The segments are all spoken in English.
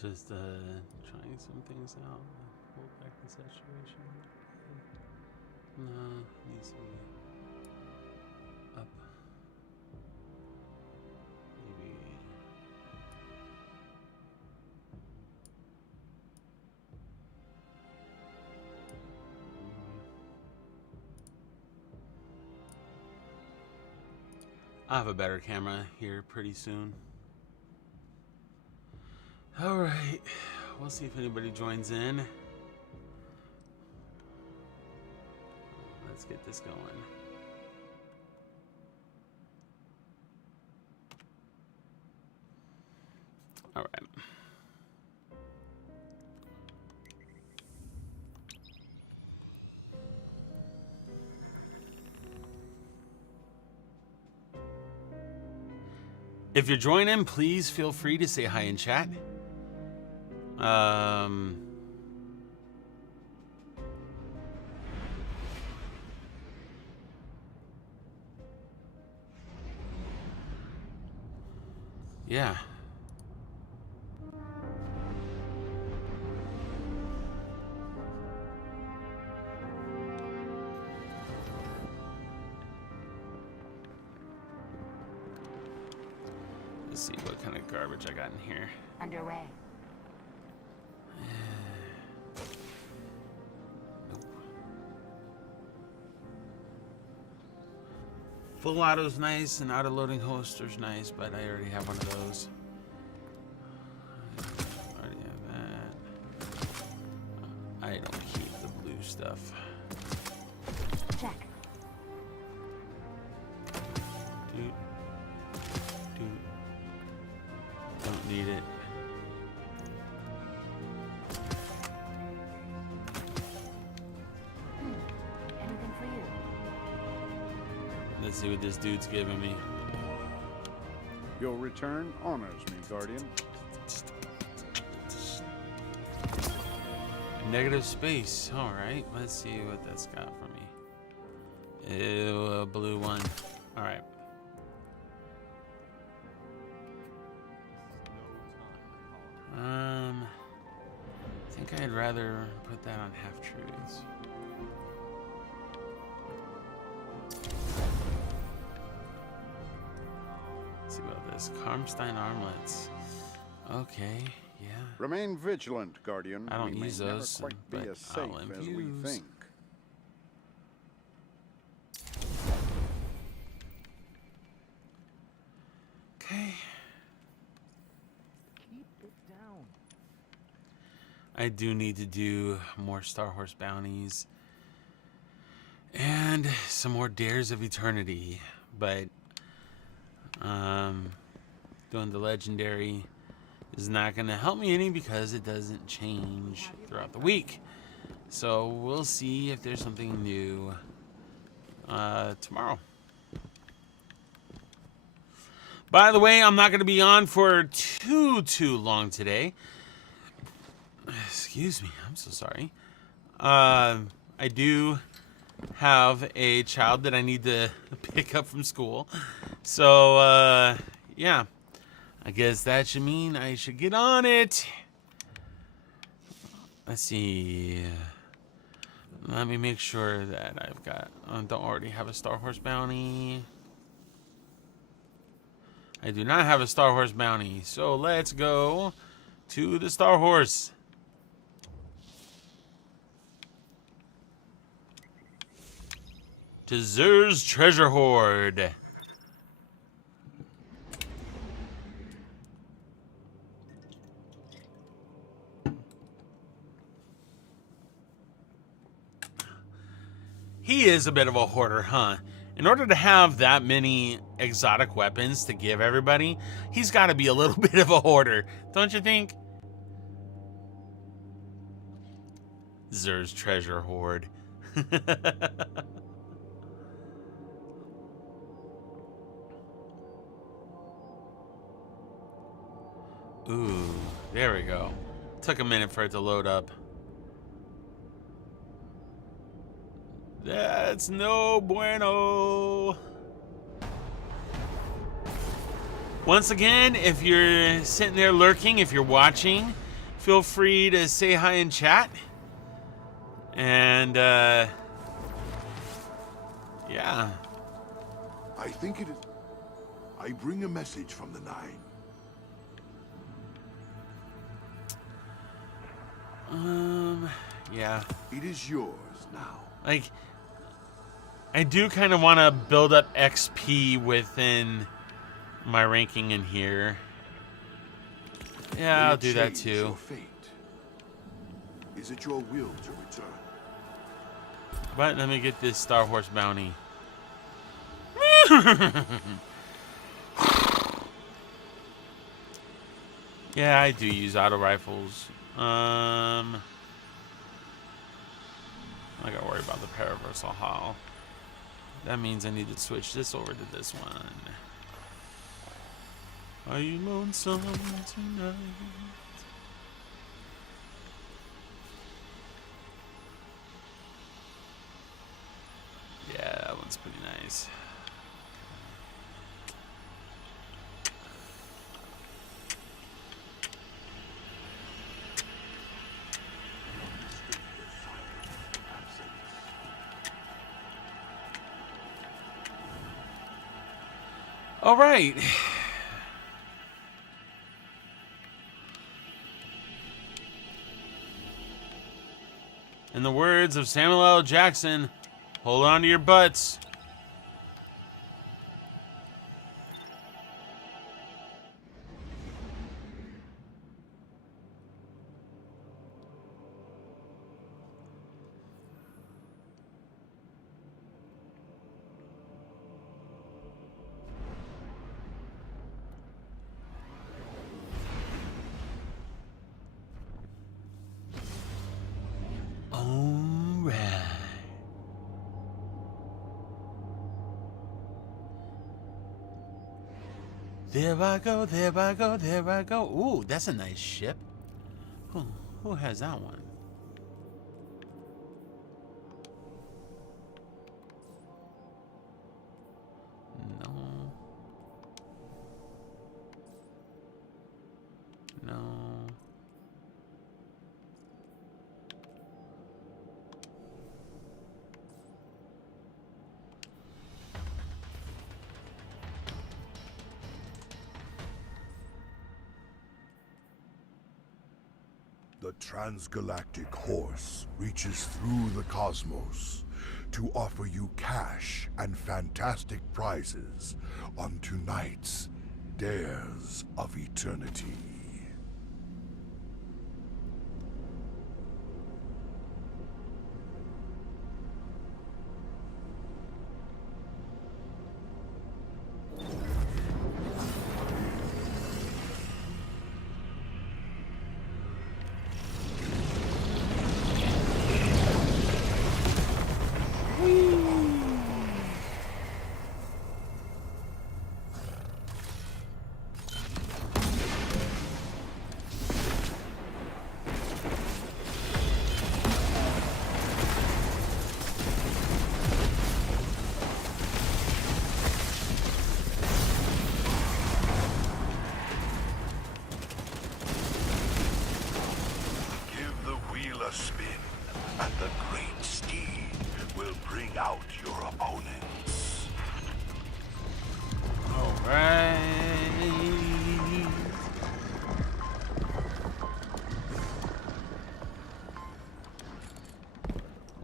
Just trying some things out. Hold back the saturation. No, needs to be up. Maybe. I'll have a better camera here pretty soon. All right, we'll see if anybody joins in. Let's get this going. All right. If you're joining, please feel free to say hi in chat. Yeah. Let's see what kind of garbage I got in here. Underway. Full auto's nice and auto loading holster's nice, but I already have one of those. I already have that. I don't keep the blue stuff. Check. Dude. Don't need it. Anything for you? Let's see what this dude's giving me. Your return honors me, Guardian. Negative space. All right. Let's see what that's got for me. Ew, a blue one. All right. I think I'd rather put that on half-truths. Let's see about this. Karmstein armlets. Okay, yeah. Remain vigilant, Guardian. I don't We may use never those, quite be but as safe I'll as we infuse. think. Okay. Keep it down. I do need to do more Star Horse bounties and some more Dares of Eternity, but doing the legendary is not going to help me any because it doesn't change throughout the week. So we'll see if there's something new tomorrow. By the way, I'm not going to be on for too long today. Excuse me, I'm so sorry. I do have a child that I need to pick up from school. So, yeah. I guess that should mean I should get on it. Let's see. Let me make sure that I've got... I don't already have a Star Horse bounty. I do not have a Star Horse bounty. So let's go to the Star Horse. To Zur's Treasure Hoard. He is a bit of a hoarder, huh? In order to have that many exotic weapons to give everybody, he's got to be a little bit of a hoarder, don't you think? Zur's Treasure Hoard. Ooh, there we go. Took a minute for it to load up. That's no bueno. Once again, if you're sitting there lurking, if you're watching, feel free to say hi in chat. And, yeah. I think it is. I bring a message from the Nine. Yeah. It is yours now. Like, I do kind of want to build up XP within my ranking in here. Yeah, I'll do that Change too. Your fate. Is it your will to return? But let me get this Star Horse bounty. Yeah, I do use auto rifles. I gotta worry about the paraversal hull. That means I need to switch this over to this one. Are you lonesome tonight? Yeah, that one's pretty nice. All right. In the words of Samuel L. Jackson, hold on to your butts. There I go, there I go, there I go. Ooh, that's a nice ship. Who has that one? No. No. The transgalactic horse reaches through the cosmos to offer you cash and fantastic prizes on tonight's Dares of Eternity.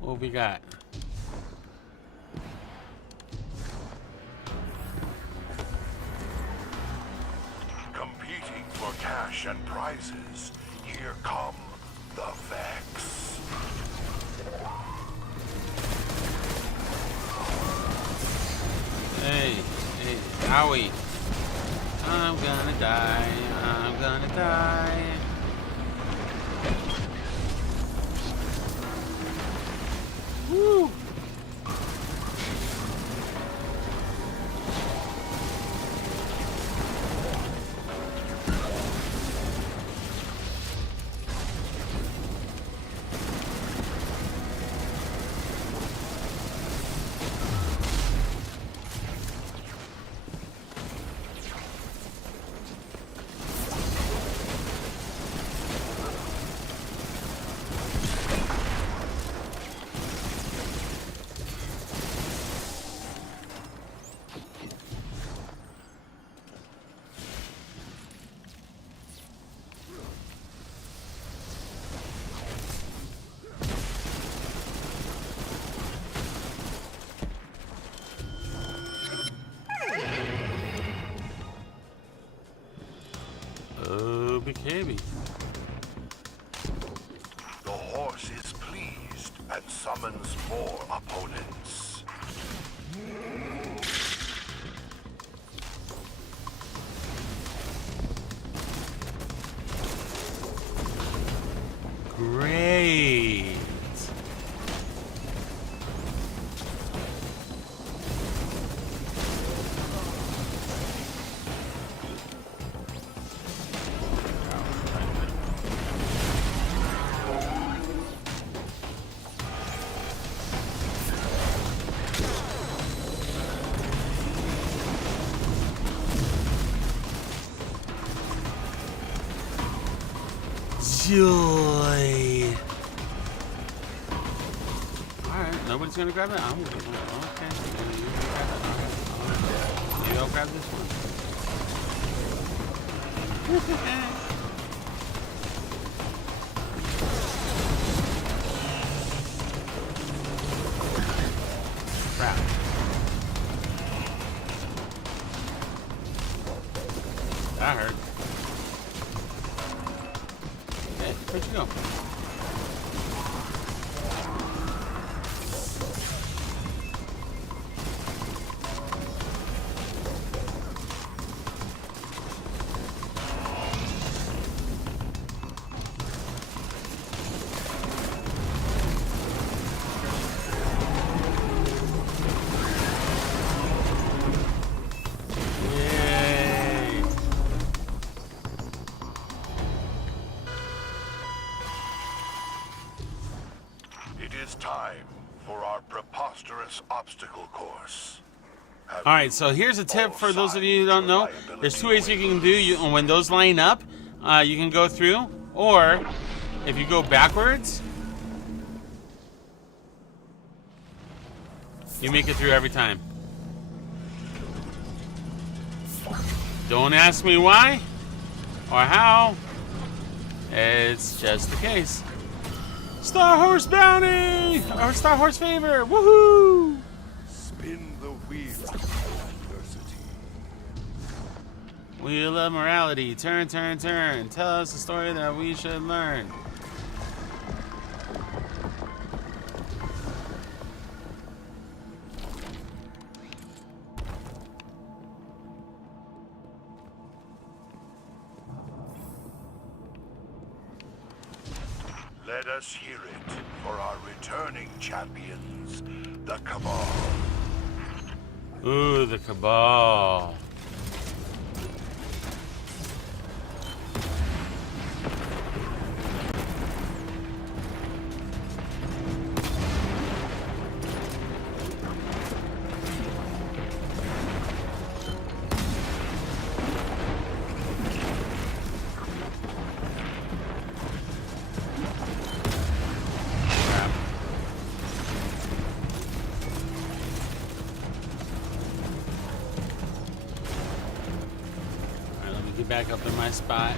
What we got? Competing for cash and prizes, here come the Vex. Hey, owie. I'm gonna die. I'm gonna die. Woo! Baby. The horse is pleased and summons more opponents. Great. Joy. Alright, nobody's gonna grab it. I'm gonna okay. Maybe I'll grab this one. Crap. That hurt. Where'd you go? Time for our preposterous obstacle course. All right, so here's a tip for those of you who don't know. There's two ways you can do. When those line up, you can go through, or if you go backwards, you make it through every time. Don't ask me why or how. It's just the case. Star Horse Bounty! Or Star Horse Favor! Woohoo! Spin the wheel of adversity. Wheel of morality. Turn, turn, turn. Tell us the story that we should learn. Let us hear it for our returning champions, the Cabal. Ooh, the Cabal. Back up in my spot.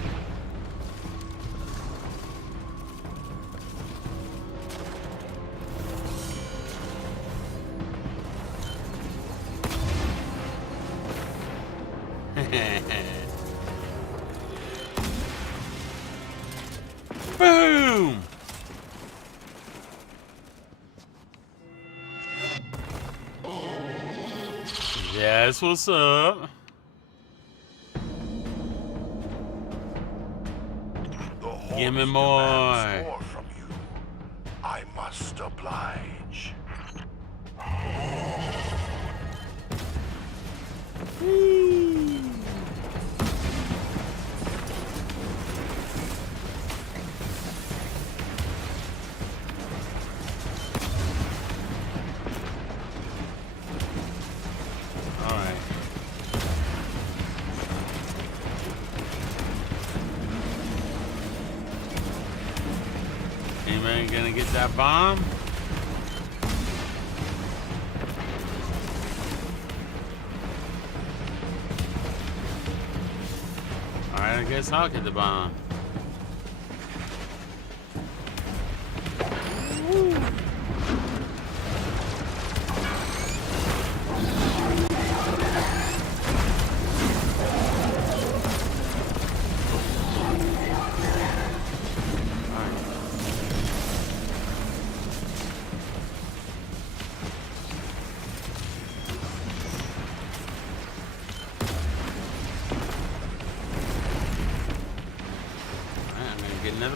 Boom! Yes, what's up? Give me more. More from you. I must oblige. All right. Anybody gonna get that bomb? Alright, I guess I'll get the bomb.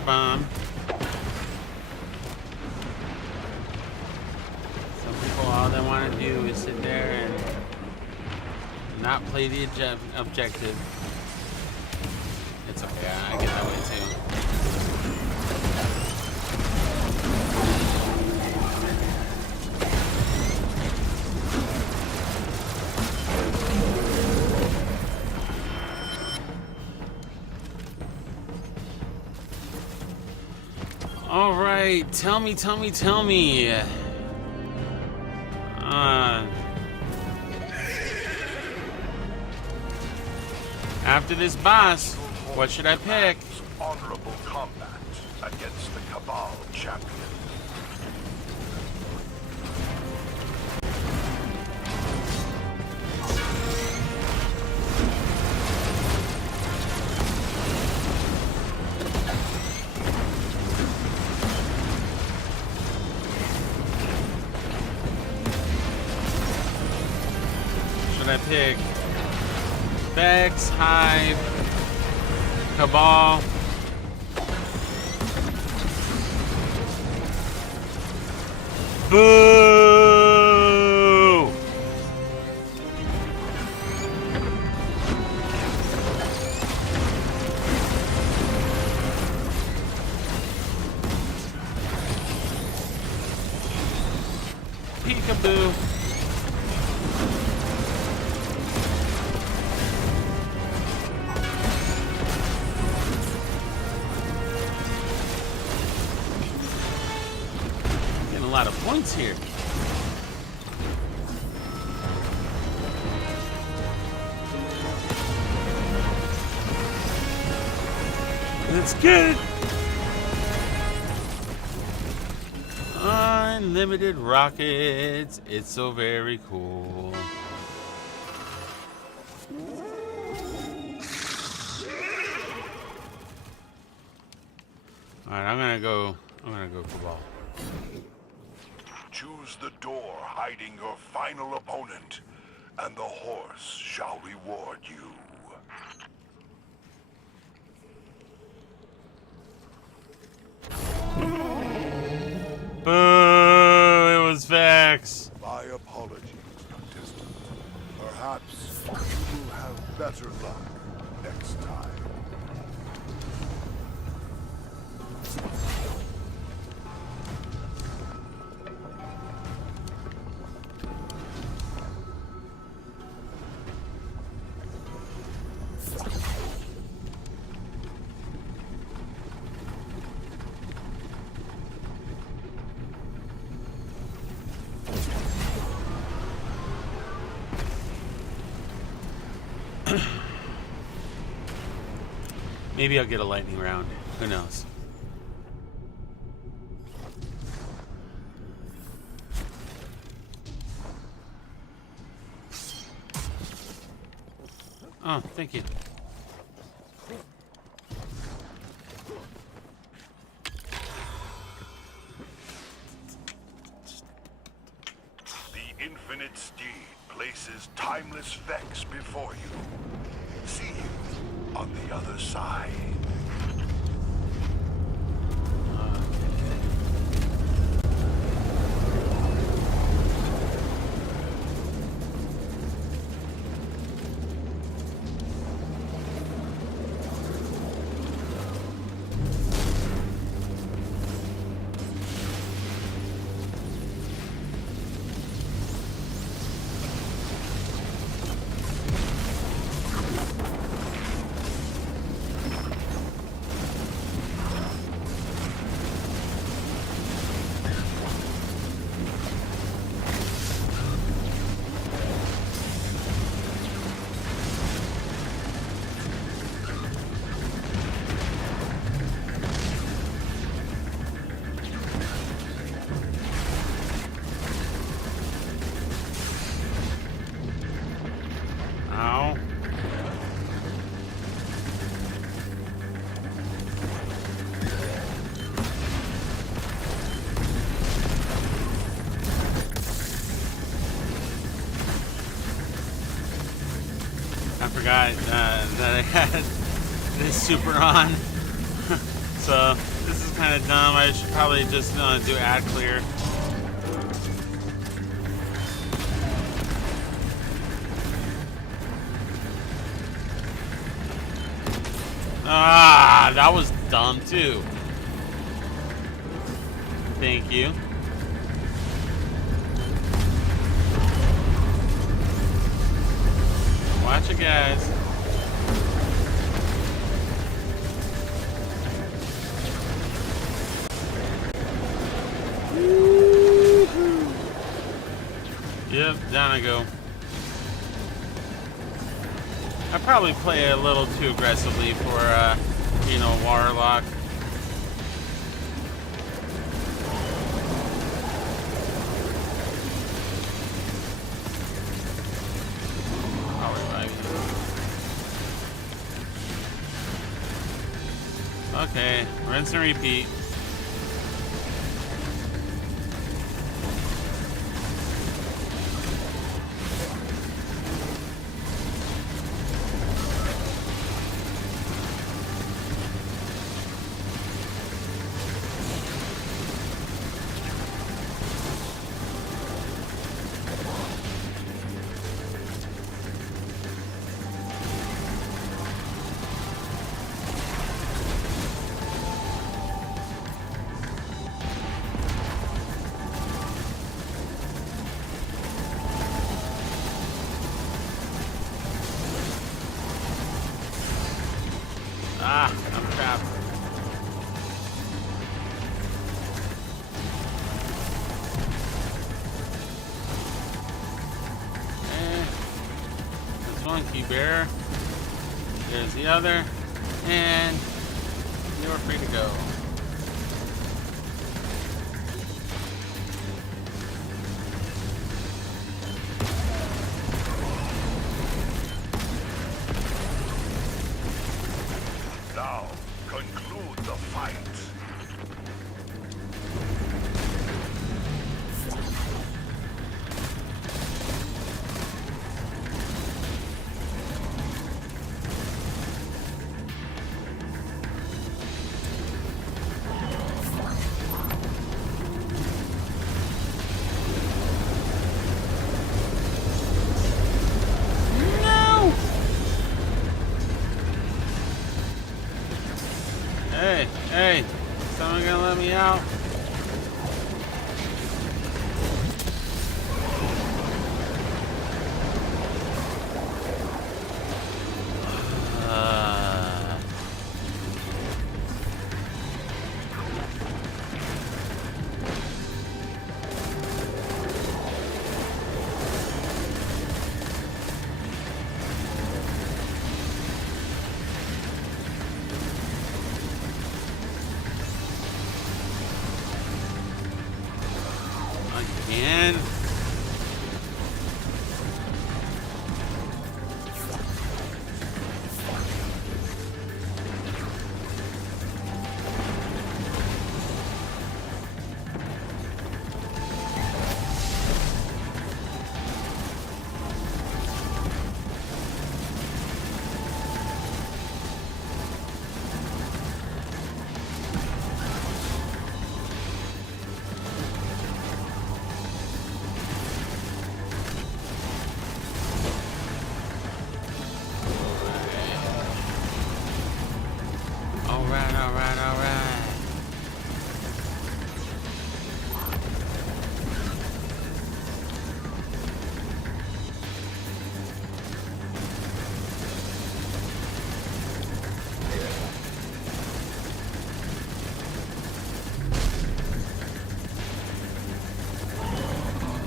the bomb. Some people, all they want to do is sit there and not play the objective. It's okay, I get that way too. All right, tell me. After this boss, what should I pick? Honorable combat against the Cabal champion. Should I pick Vex, Hive, Cabal? Boo! Peekaboo. Getting a lot of points here. Let's get it. Unlimited rockets. It's so very cool. Alright, I'm gonna go Cabal. Choose the door hiding your final opponent, and the horse shall reward you. Boo! It was Vex. My apologies, contestant. Perhaps you will have better luck next time. Maybe I'll get a lightning round. Who knows? Oh, thank you. The infinite steed places timeless Vex before you. See you on the other side. Ow. I forgot that I had this super on. So So this is kind of dumb. I should probably just do ad clear. Ah, that was dumb too. Thank you. Watch it, guys. Yep, down I go. I probably play a little too aggressively for, you know, Warlock. I'll revive you. Okay, rinse and repeat. Ah, I'm trapped. There's one key bearer. There's the other. And you're free to go. Now, conclude the fight. Hey, someone gonna let me out? Again? Alright.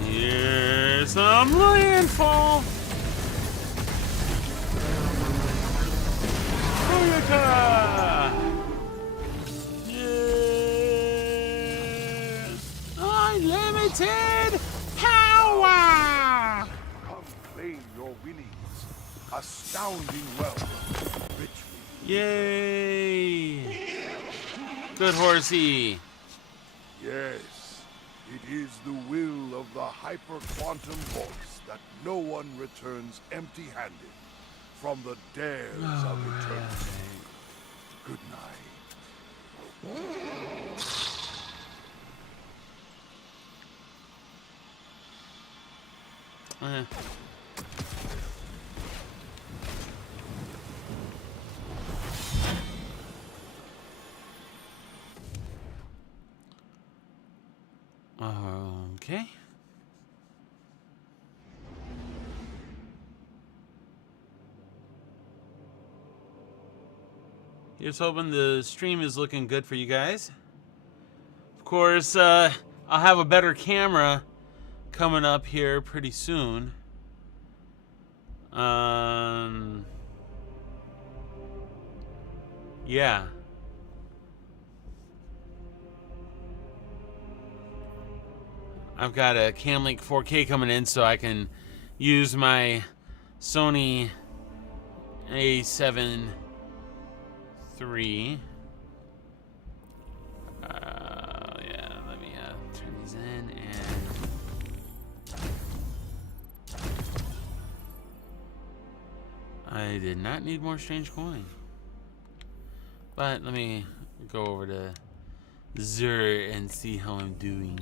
Here's some landfall. Booyaka! Unlimited power! Come claim your winnings. Astounding wealth. Richly. Yay! Good horsey. Yes, it is the will of the hyper-quantum voice that no one returns empty-handed from the dares of eternity. Good night. Okay. Here's hoping the stream is looking good for you guys. Of course, I'll have a better camera coming up here pretty soon. Yeah. I've got a Camlink 4K coming in, so I can use my Sony A7 III. Yeah, let me turn these in, and I did not need more strange coin. But let me go over to Zur and see how I'm doing.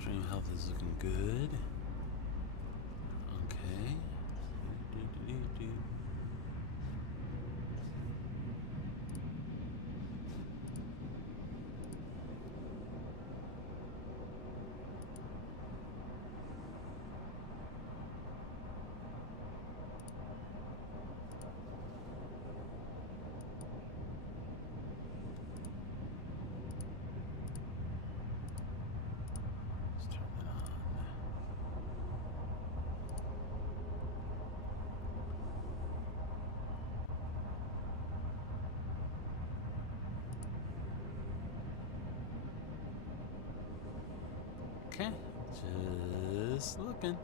Stream health is looking good. Okay. Let's turn that on. Okay, just looking.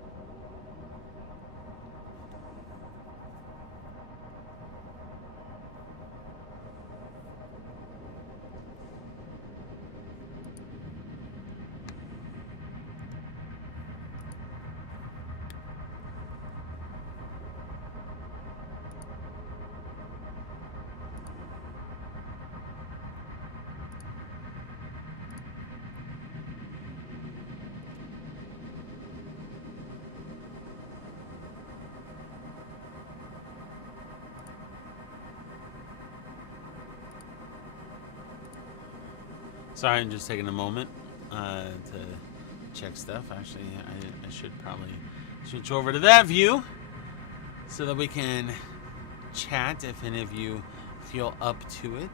Sorry, I'm just taking a moment to check stuff. Actually, I should probably switch over to that view so that we can chat if any of you feel up to it.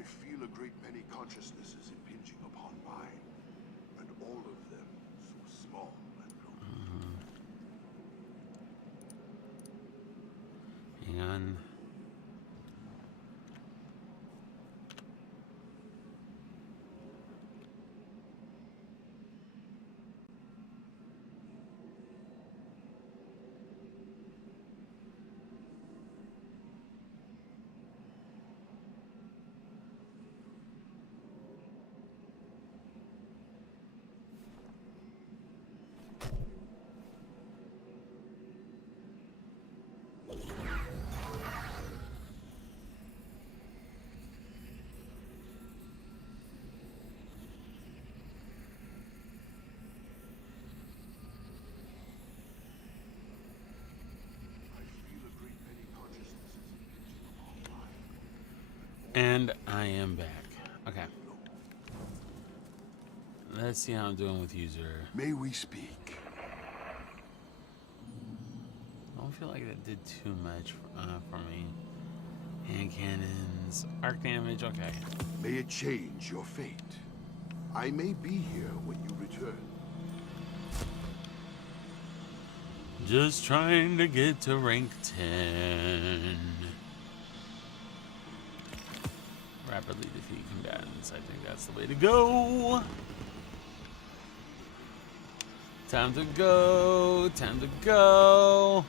I feel a great many consciousnesses impinging upon mine, and all of them so small and broken. Hang on. And I am back. Okay. Let's see how I'm doing with user. May we speak? I don't feel like that did too much for me. Hand cannons, arc damage, okay. May it change your fate. I may be here when you return. Just trying to get to rank 10. Rapidly defeat combatants. I think that's the way to go. Time to go. Time to go.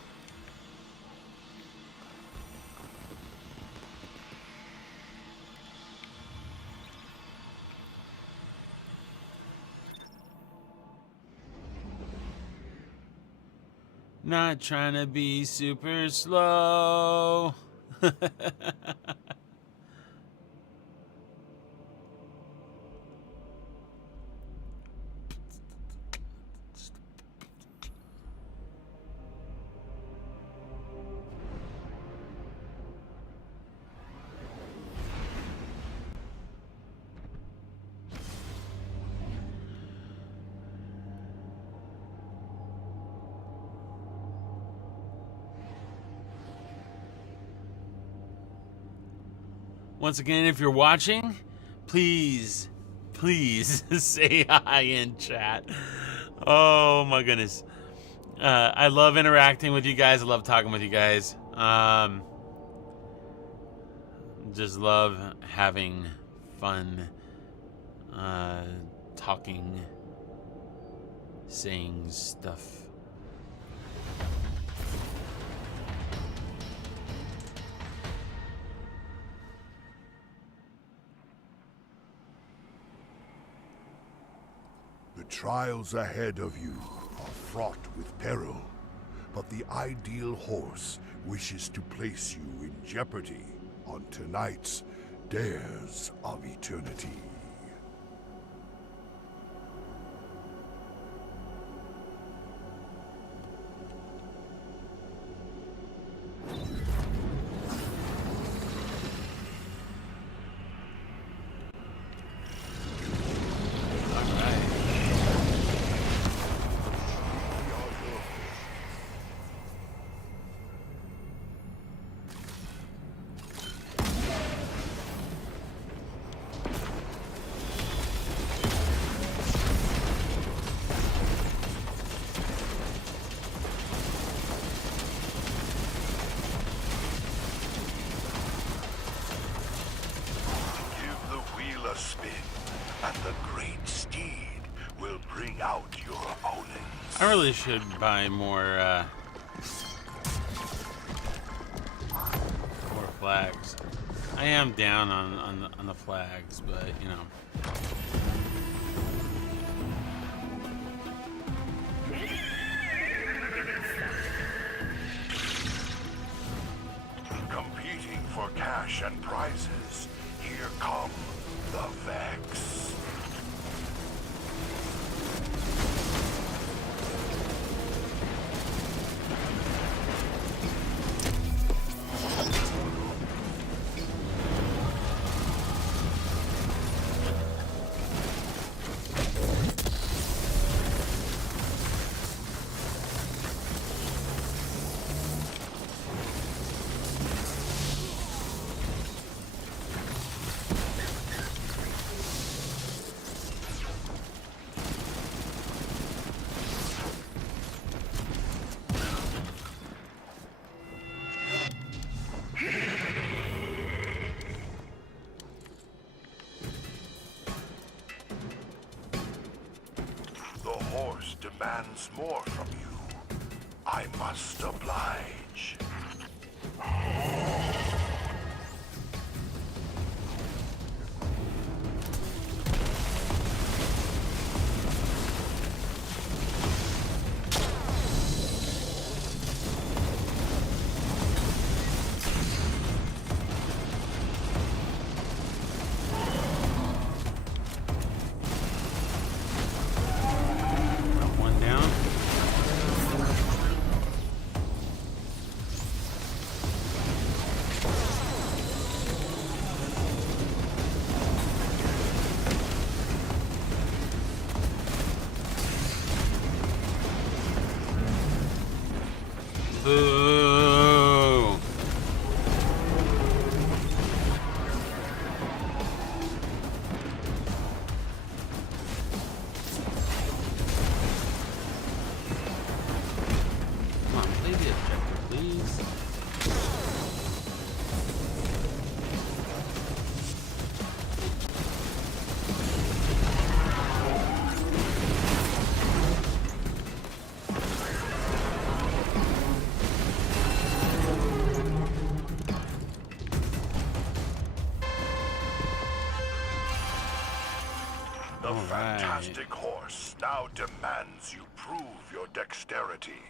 Not trying to be super slow. Once again, if you're watching, please say hi in chat. Oh my goodness. I love interacting with you guys. I love talking with you guys. Just love having fun, talking, saying stuff. The trials ahead of you are fraught with peril, but the ideal horse wishes to place you in jeopardy on tonight's Dares of Eternity. I really should buy more flags. I am down on the flags, but you know. Competing for cash and prizes, here come the Vex. horse demands more from you. I must oblige. One down. Boo. Come on, play the objective, please. The All right. fantastic horse now demands you prove your dexterity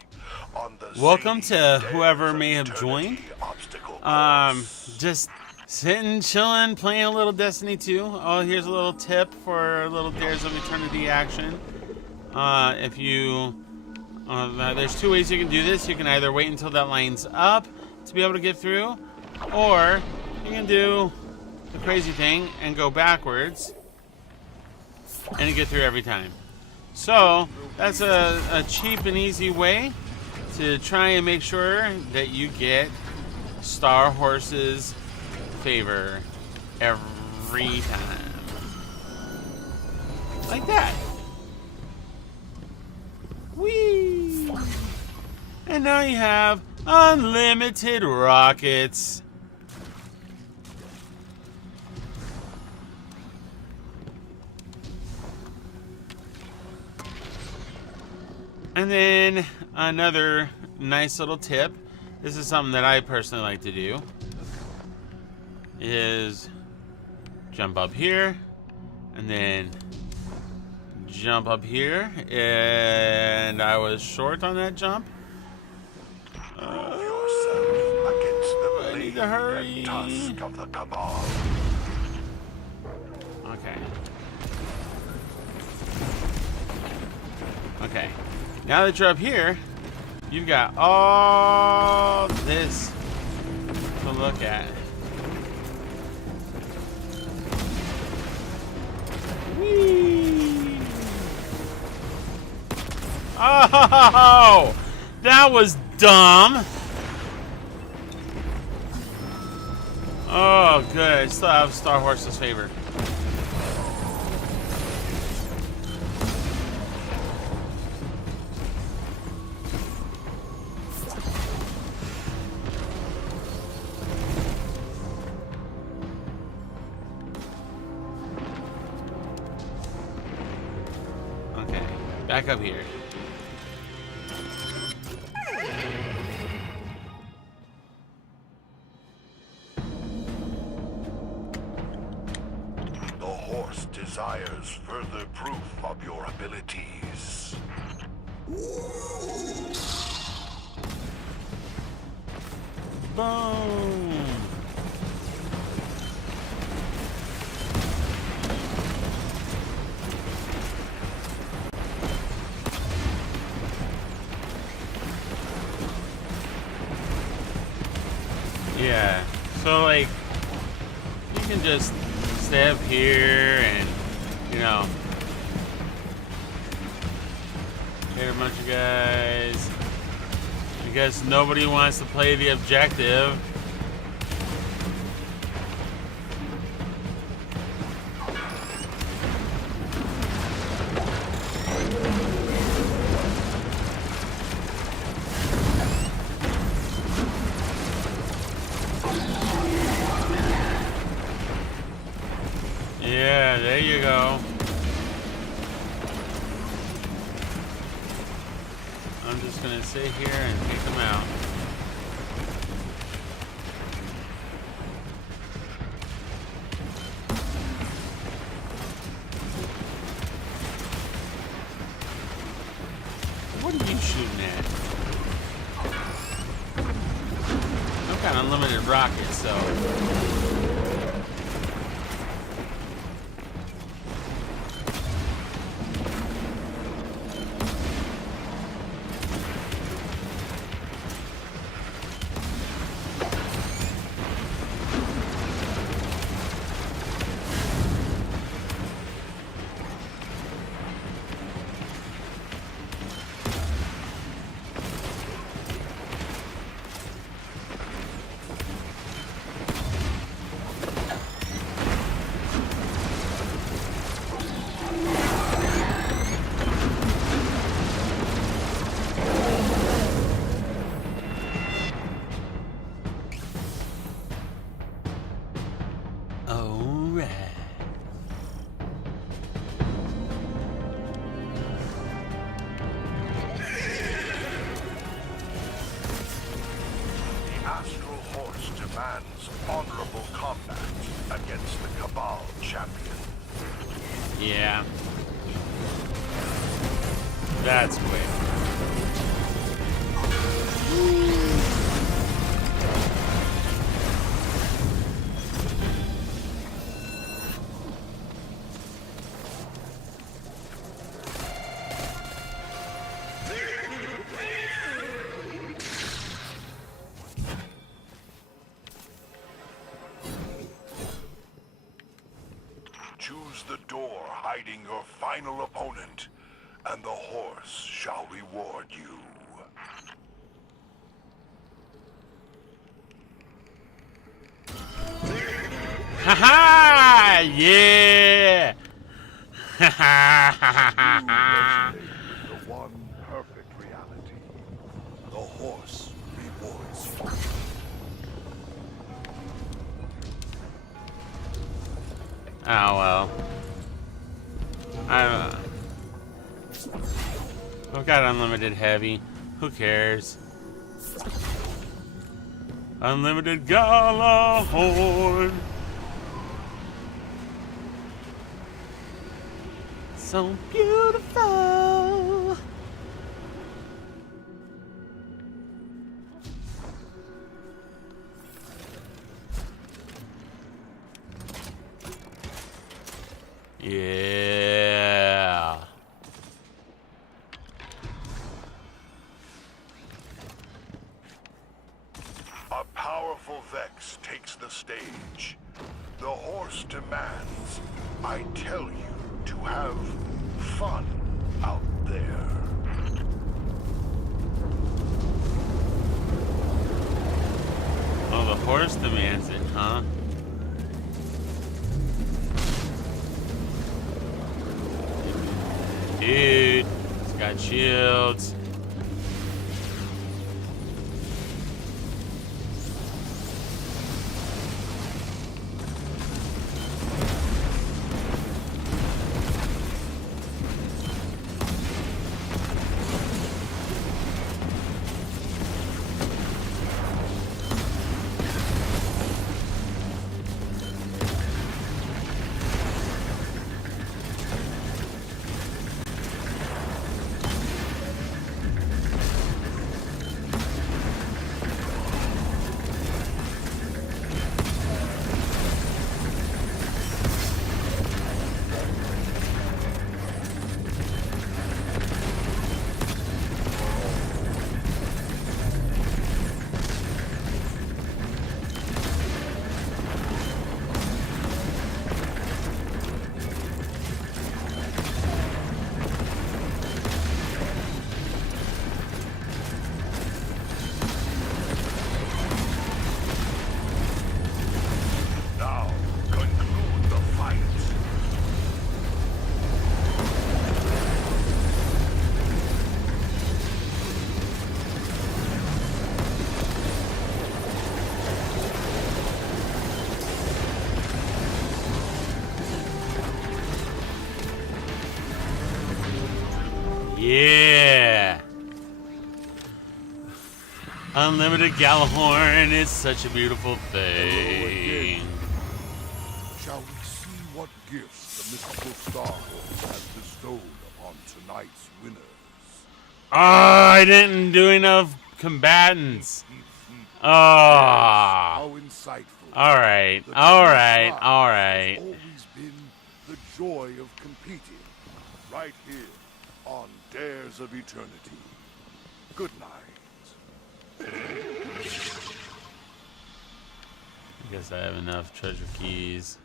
on the Welcome zany to whoever dares of may have eternity joined. obstacle course. Just sitting, chilling, playing a little Destiny 2. Oh, here's a little tip for a little Dares of Eternity action. If you, there's two ways you can do this. You can either wait until that line's up to be able to get through, or you can do the crazy thing and go backwards and you get through every time. So that's a cheap and easy way to try and make sure that you get Star Horse's favor every time. Like that. Whee! And now you have unlimited rockets. And then another nice little tip, this is something that I personally like to do, is jump up here and then jump up here, and I was short on that jump. Prove yourself against the I need blade to hurry. and tusk of the cabal. Okay. Okay. Now that you're up here, you've got all this to look at. Whee! Oh, that was dumb. Oh, good. I still have Star Horse's favor. Okay, back up here. The horse desires further proof of your abilities. Boom. Yeah, so like, you can just stay up here and, you know, hit a bunch of guys. I guess nobody wants to play the objective. Yeah, there you go. I'm just gonna sit here and pick them out. What are you shooting at? I've got unlimited rockets, so. Honorable combat against the Cabal champion. Yeah. That's quick. Choose the door hiding your final opponent, and the horse shall reward you. Ha-ha! Yeah! Ha-ha! The one perfect reality. The horse rewards you. Oh well. I've got unlimited heavy. Who cares? Unlimited Galahorn. So beautiful. Yeah. A powerful Vex takes the stage. The horse demands, I tell you to have fun out there. Oh, the horse demands it, huh? Dude, it's got shields. Unlimited Gallahorn is such a beautiful Hello thing. again. Shall we see what gifts the mystical star has bestowed upon tonight's winners? I didn't do enough combatants. Ah. How insightful. All right. The All true right. prize All has right. always been the joy of competing, right here on Dares of Eternity. Good night. I guess I have enough treasure keys.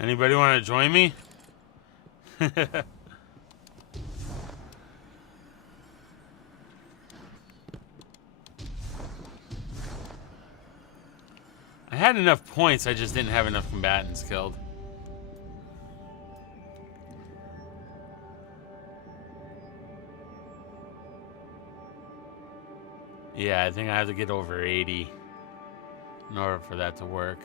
Anybody want to join me? I had enough points, I just didn't have enough combatants killed. Yeah, I think I have to get over 80 in order for that to work.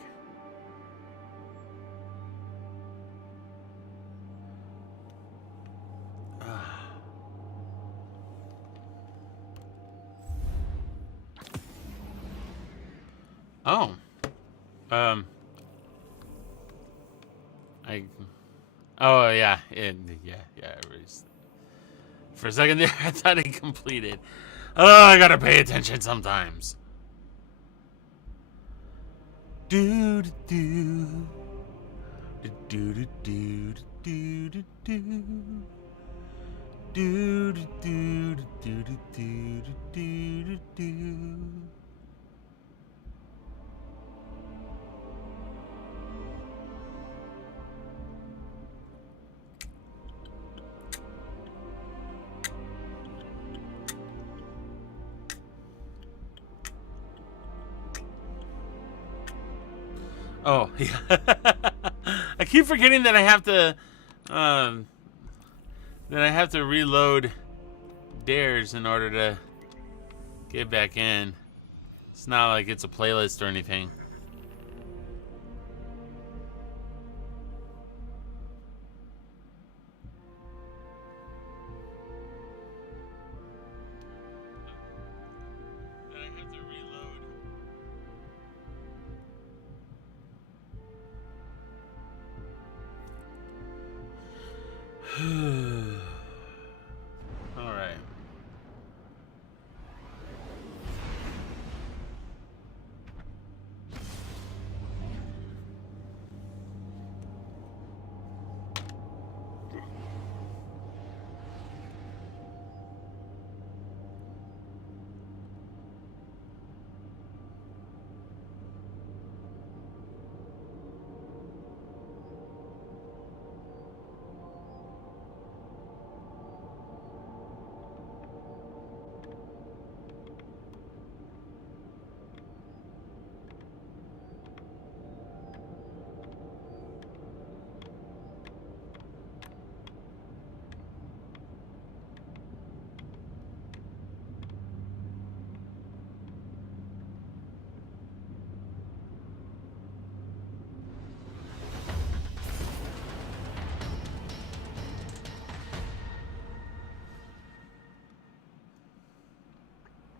Oh. Oh, yeah. Yeah. For a second there, I thought it completed. Oh, I gotta pay attention sometimes. Do do do. Do do do do do do. Do do do do do do do do do. Oh, yeah. I keep forgetting that I have to reload dares in order to get back in. It's not like it's a playlist or anything. That I have to reload. All right.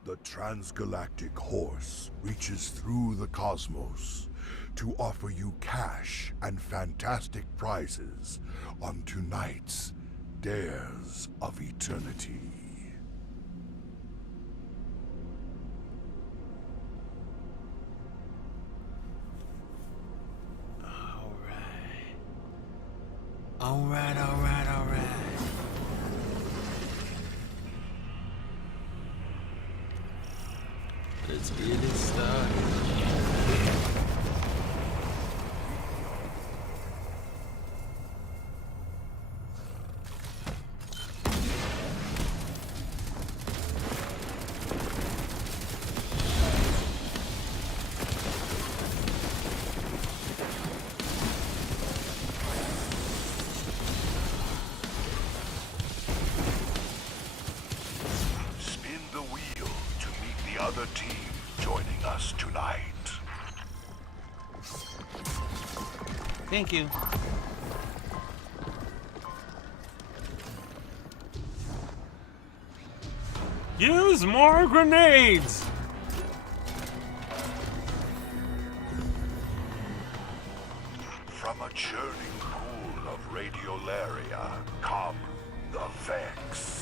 The transgalactic horse reaches through the cosmos to offer you cash and fantastic prizes on tonight's Dares of Eternity. All right. Let's get it started. Spin the wheel to meet the other team joining us tonight. Thank you. Use more grenades! From a churning pool of radiolaria come the Vex.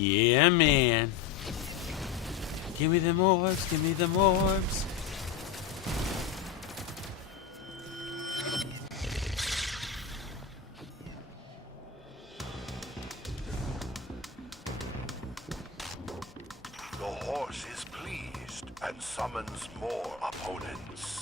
Yeah, man. Give me them orbs, give me them orbs. The horse is pleased and summons more opponents.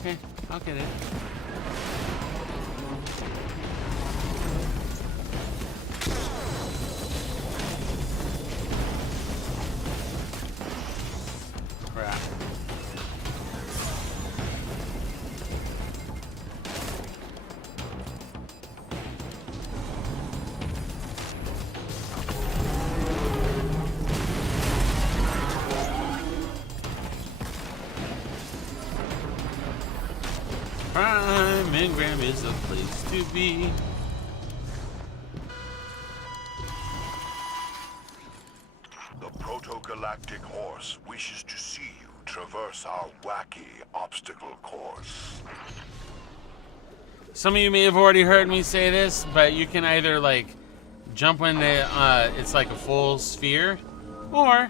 Okay, I'll get it. Crap. Prime Engram is the place to be. The proto-galactic horse wishes to see you traverse our wacky obstacle course. Some of you may have already heard me say this, but you can either like jump when it's like a full sphere, or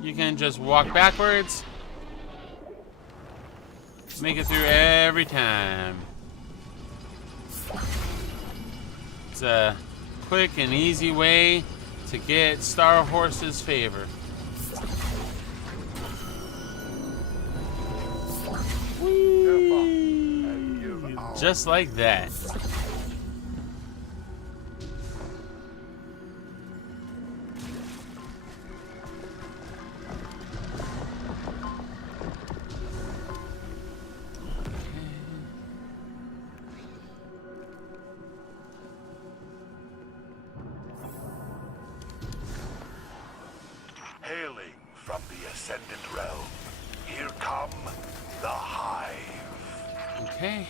you can just walk backwards. Make it through every time. It's a quick and easy way to get Star Horse's favor. Whee! Just like that. Hailing from the Ascendant Realm, here come the Hive. Okay.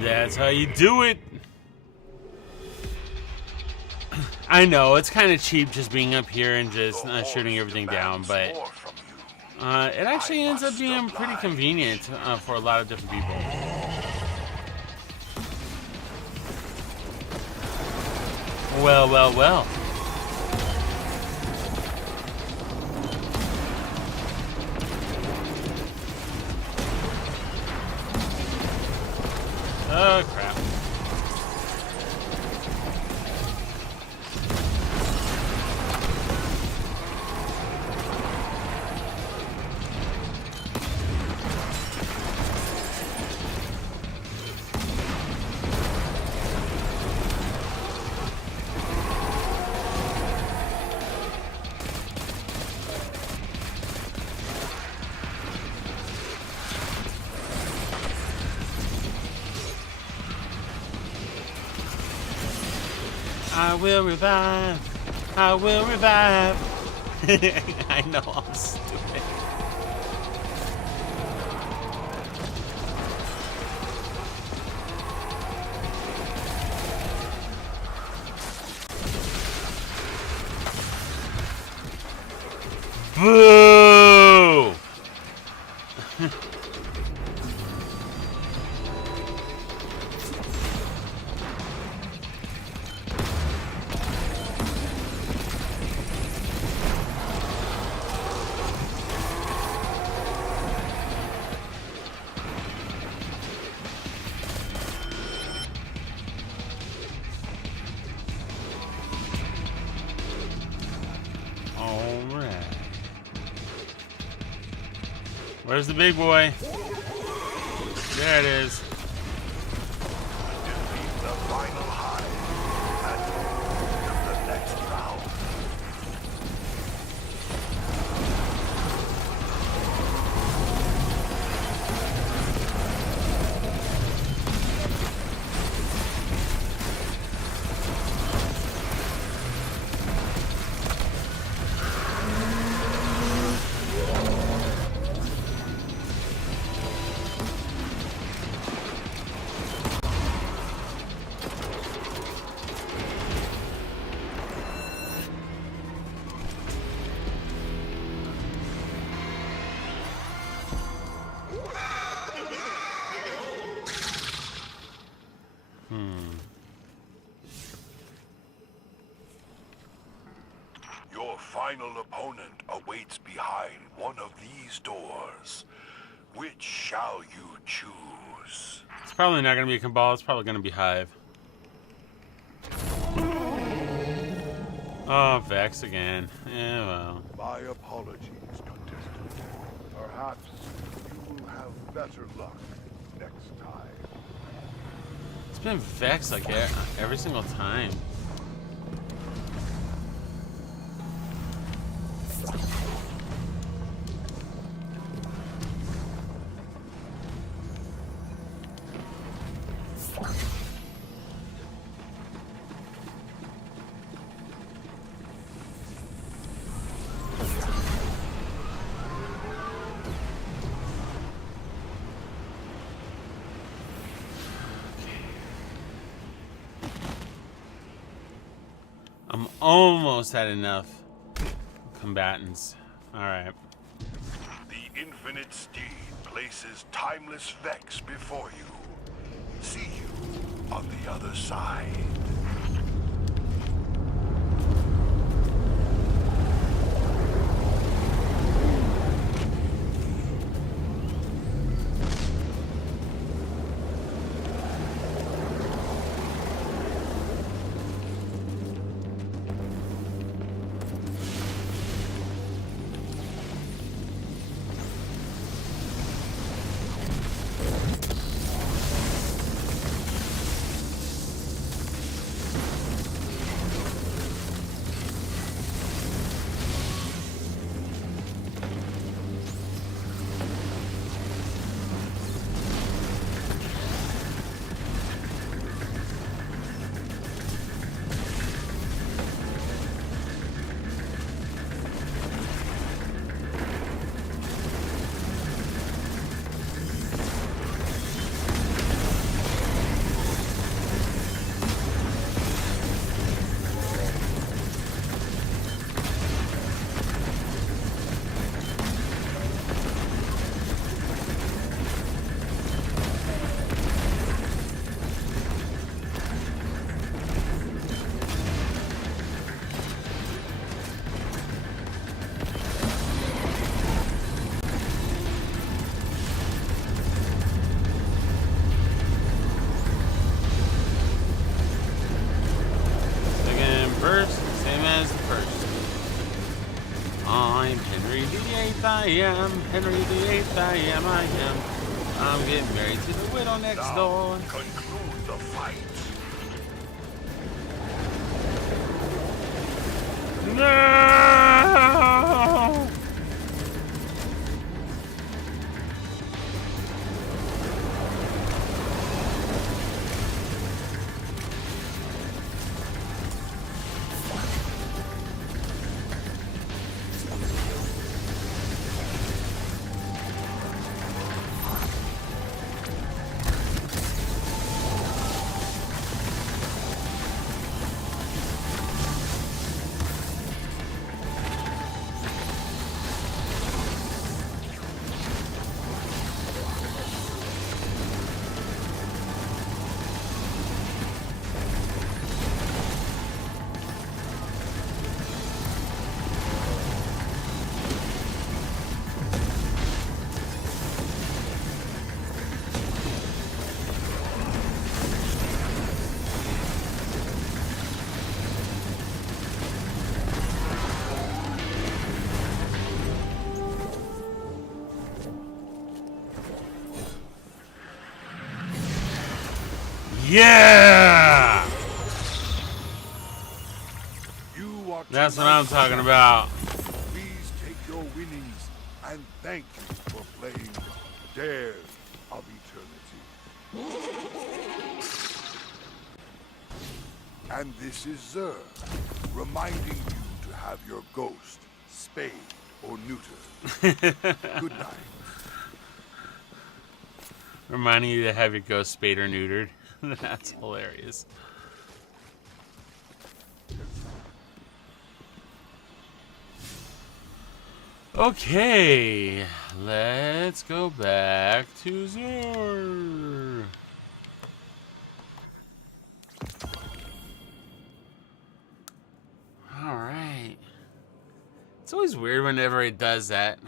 That's how you do it. I know, it's kind of cheap just being up here and just shooting everything down, but It actually ends up being pretty convenient for a lot of different people. Well, well, well. Oh, crap. I will revive. I will revive. I know I'm stupid. Boo! Alright. Where's the big boy? There it is. Defeat the final high and move to the next round. Your final opponent awaits behind one of these doors. Which shall you choose? It's probably not going to be a Cabal. It's probably going to be Hive. Oh, Vex again. Yeah, well. My apologies, contestant. Perhaps you will have better luck next time. It's been Vex like every single time. I'm almost had enough combatants. Alright. The infinite steed places timeless Vex before you. See you on the other side. I'm Henry VIII, I am. Henry VIII, I am. I'm getting married to the widow next Now, door. conclude the fight. No! Yeah! You are That's what I'm tonight's talking champion. about. Please take your winnings and thank you for playing Dare of Eternity. And this is Zer, reminding you to have your ghost spayed or neutered. Good night. Reminding you to have your ghost spayed or neutered. That's hilarious. Okay, let's go back to Zor. All right. It's always weird whenever it does that.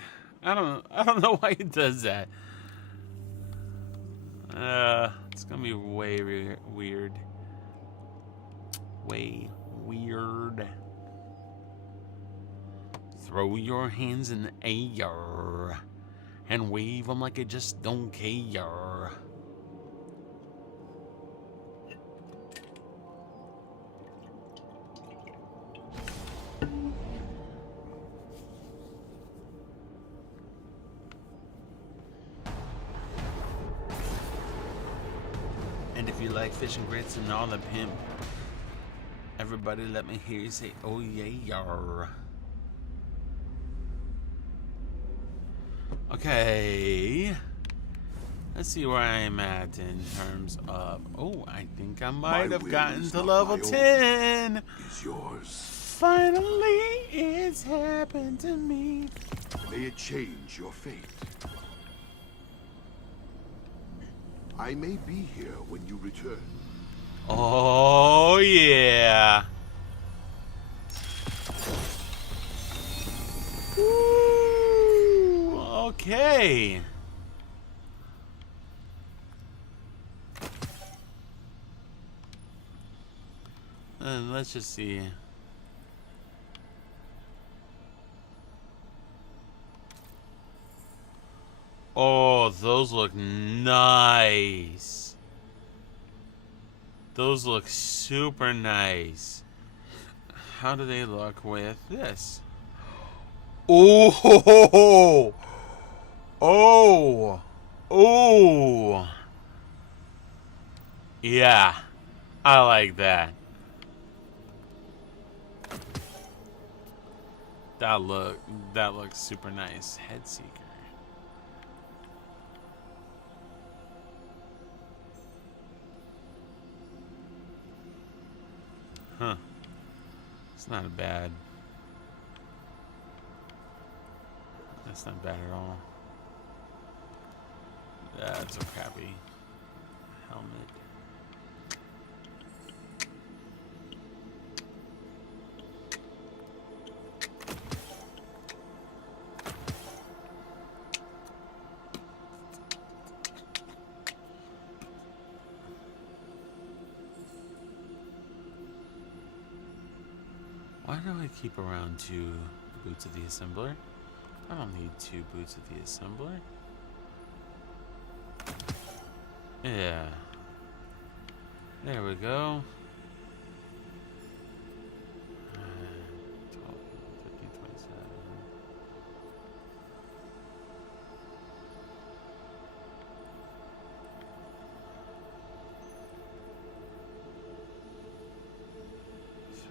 I don't know why it does that. It's gonna be way weird. Way weird. Throw your hands in the air and wave them like I just don't care. And if you like fish and grits and all the pimp, everybody let me hear you say, oh yeah, yar. Okay. Let's see where I'm at in terms of... Oh, I think I might have gotten to level 10. Is yours. Finally, it's happened to me. May it change your fate. I may be here when you return. Oh, yeah. Woo, okay. Let's just see. Oh, those look nice. Those look super nice. How do they look with this? Oh, oh, oh. Yeah, I like that. That looks super nice. Head Seeker. Huh. It's not a bad. That's not bad at all. That's a crappy helmet. Why do I keep around two Boots of the assembler. I don't need 2 boots of the assembler. Yeah. There we go. 12, 13, 27.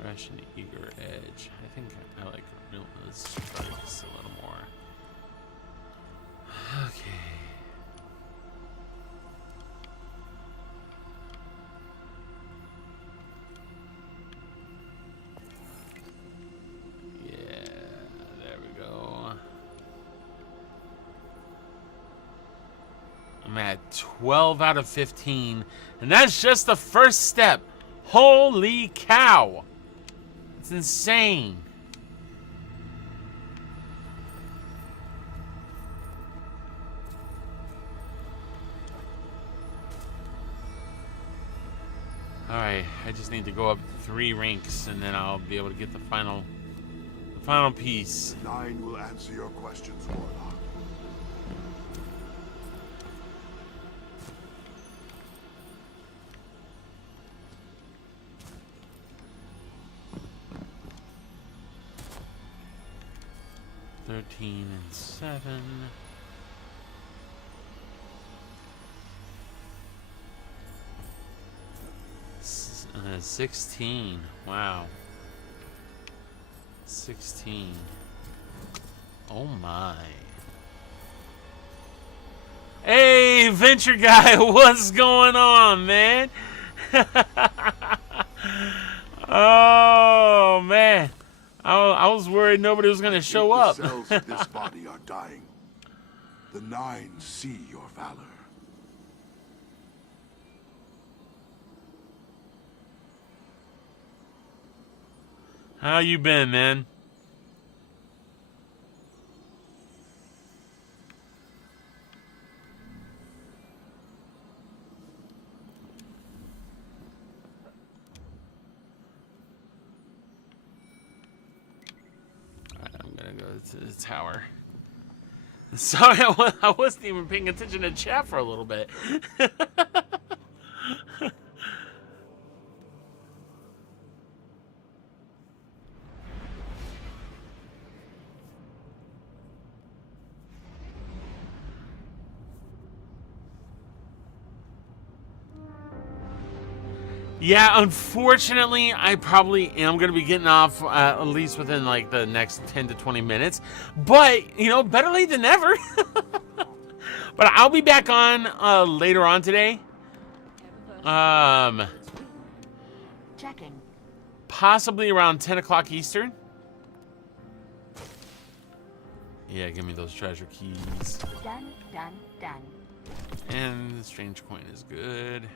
Thresh and Eager Edge. I think I like real. Let's try this a little more. Okay. Yeah, there we go. I'm at 12 out of 15, and that's just the first step. Holy cow! It's insane. Alright, I just need to go up 3 ranks and then I'll be able to get the final piece. 9 will answer your questions, Warlock. $13 and $7. 16. Wow. 16. Oh my. Hey, Venture Guy, what's going on, man? Oh man. I was worried nobody was gonna show up. The cells of this body are dying. The 9 see your valor. How you been, man? Alright, I'm gonna go to the tower. Sorry, I wasn't even paying attention to chat for a little bit. Yeah, unfortunately, I probably am going to be getting off at least within like the next 10 to 20 minutes. But, you know, better late than never. But I'll be back on later on today. Checking. Possibly around 10 o'clock Eastern. Yeah, give me those treasure keys. Done, done, done. And the strange coin is good.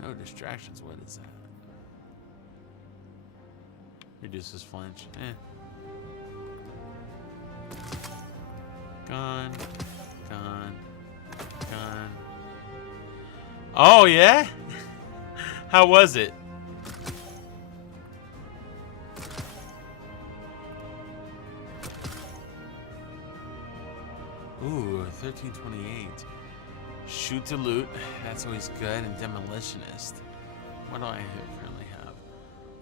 No distractions, what is that? Reduces flinch. Gone. Gone. Gone. Oh, yeah? How was it? Ooh, 1328. Shoot to loot. That's always good. And demolitionist. What do I currently have?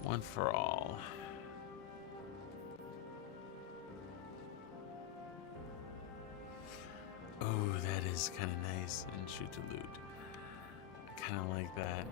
One for all. Oh, that is kind of nice. And shoot to loot. I kind of like that.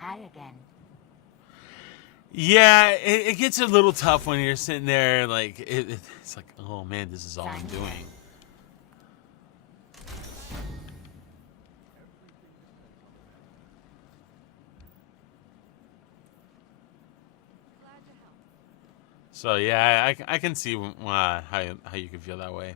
Hi again. Yeah, it gets a little tough when you're sitting there, like, it's like, oh man, this is all I'm doing. So yeah, I can see how you can feel that way.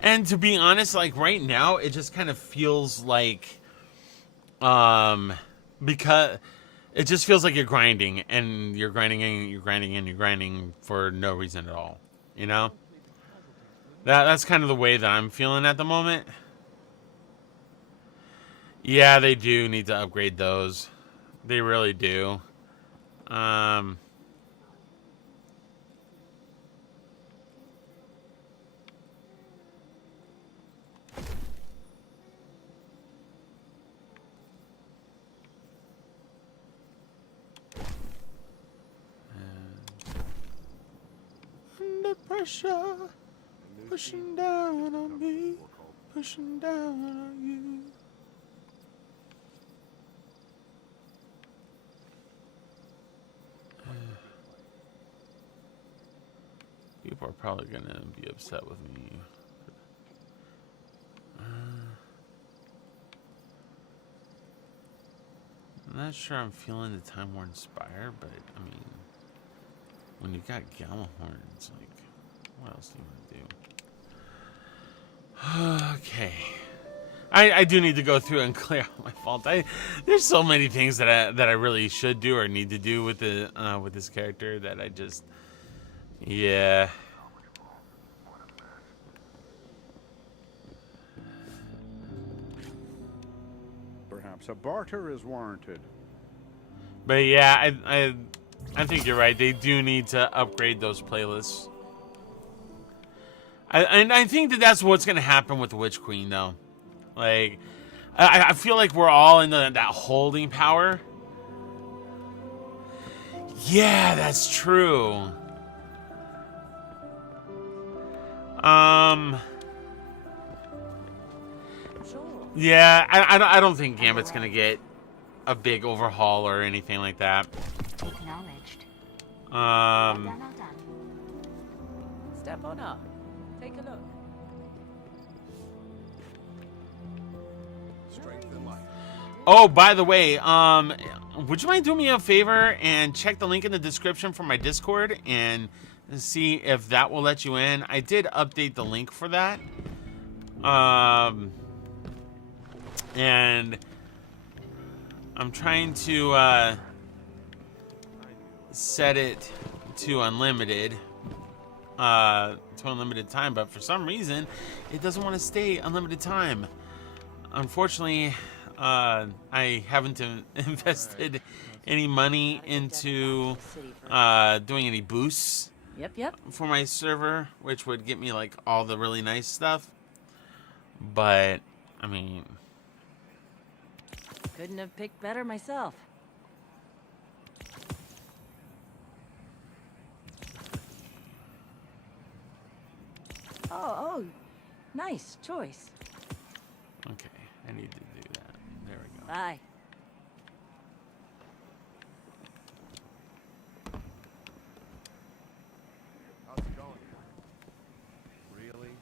And to be honest, like right now, it just kind of feels like, because it just feels like you're grinding and you're grinding and you're grinding and you're grinding for no reason at all. You know, that's kind of the way that I'm feeling at the moment. Yeah, they do need to upgrade those. They really do. Um, Under pressure, pushing down on me, pushing down on you. People are probably gonna be upset with me. I'm not sure I'm feeling the Time War Inspire, but I mean, when you got Galahorn, it's like, what else do you want to do? Okay. I do need to go through and clear out my fault. There's so many things that I really should do or need to do with this character that I just, yeah. Perhaps a barter is warranted. But yeah, I think you're right. They do need to upgrade those playlists. And I think that's what's gonna happen with the Witch Queen, though. Like, I feel like we're all in that holding power. Yeah, that's true. Yeah, I don't think Gambit's gonna get a big overhaul or anything like that. Acknowledged. Um. All done, all done. Step on up. Take a look. Strength and light. Oh, by the way, would you mind doing me a favor and check the link in the description for my Discord and see if that will let you in? I did update the link for that. And I'm trying to set it to unlimited time, but for some reason it doesn't want to stay unlimited time. Unfortunately, I haven't invested any money into doing any boosts Yep. for my server, which would get me like all the really nice stuff. But I mean, Couldn't have picked better myself. Oh, nice choice. okay, I need to do that. There we go. Bye. How's it going? Really?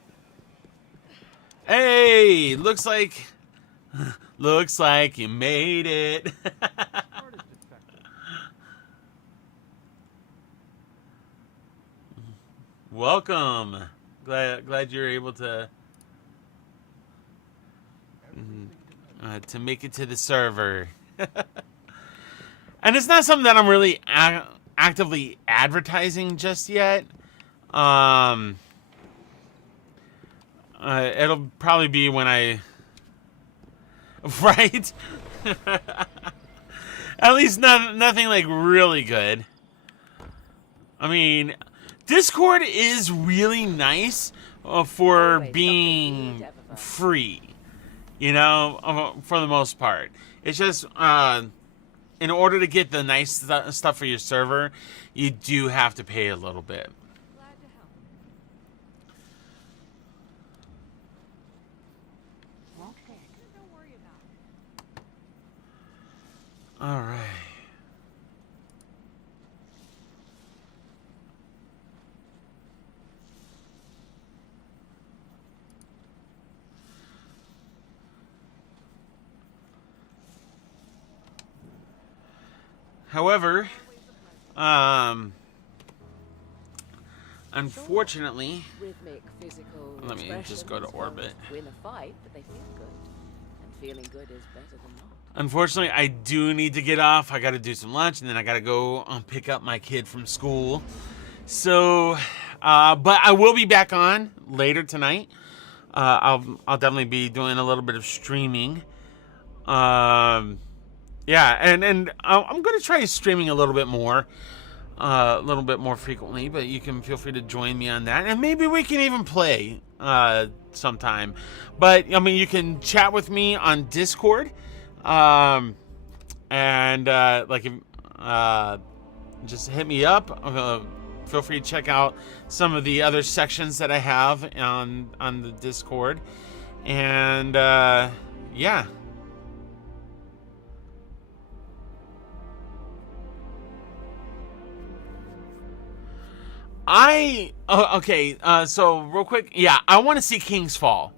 Hey, looks like you made it. Welcome. Glad you're able to make it to the server. And it's not something that I'm really actively advertising just yet. It'll probably be when I right? At least nothing like really good. I mean, Discord is really nice for Always being something to free, you know, for the most part. It's just in order to get the nice stuff for your server, you do have to pay a little bit. Glad to help. Won't fit. Don't worry about it. All right. However, unfortunately, Rhythmic, physical let me just go to expressions won't orbit. win a fight, but they feel good. And feeling good is better than not. Unfortunately, I do need to get off. I got to do some lunch, and then I got to go pick up my kid from school. So, but I will be back on later tonight. I'll definitely be doing a little bit of streaming. Yeah, and I'm gonna try streaming a little bit more frequently. But you can feel free to join me on that, and maybe we can even play sometime. But I mean, you can chat with me on Discord, and just hit me up. Feel free to check out some of the other sections that I have on the Discord, and yeah. Okay, so real quick, yeah, I want to see King's Fall.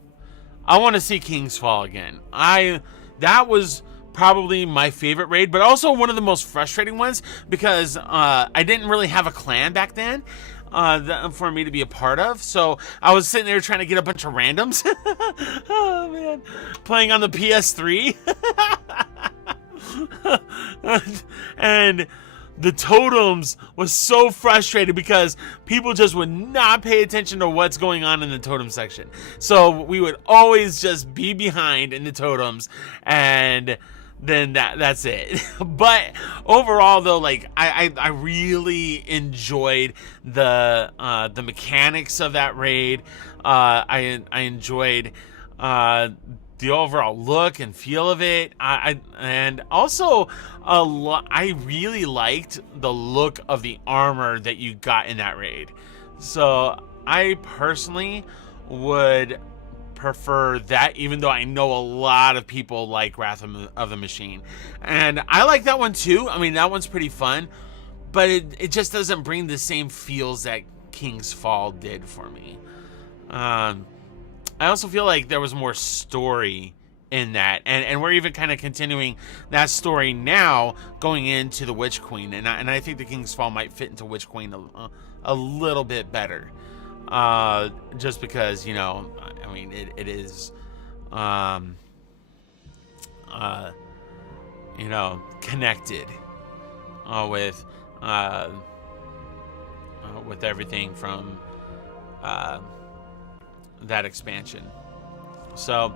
I want to see King's Fall again. That was probably my favorite raid, but also one of the most frustrating ones because I didn't really have a clan back then for me to be a part of. So I was sitting there trying to get a bunch of randoms. Oh man, playing on the PS3, and the totems was so frustrated because people just would not pay attention to what's going on in the totem section. So we would always just be behind in the totems, and then that's it. But overall, though, like I really enjoyed the mechanics of that raid. I enjoyed the overall look and feel of it. And also I really liked the look of the armor that you got in that raid. So I personally would prefer that, even though I know a lot of people like Wrath of the Machine, and I like that one too. I mean, that one's pretty fun, but it just doesn't bring the same feels that King's Fall did for me. I also feel like there was more story in that, and we're even kind of continuing that story now going into the Witch Queen, and I think the King's Fall might fit into Witch Queen a little bit better, just because, you know, I mean, it is you know, connected with everything from that expansion. So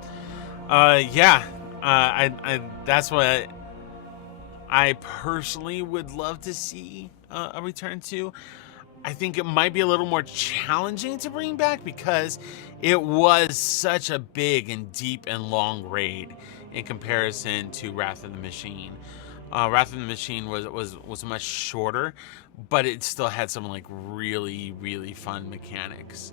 yeah, I that's what I personally would love to see a return to. I think it might be a little more challenging to bring back because it was such a big and deep and long raid in comparison to Wrath of the Machine. Wrath of the Machine was much shorter, but it still had some like really, really fun mechanics.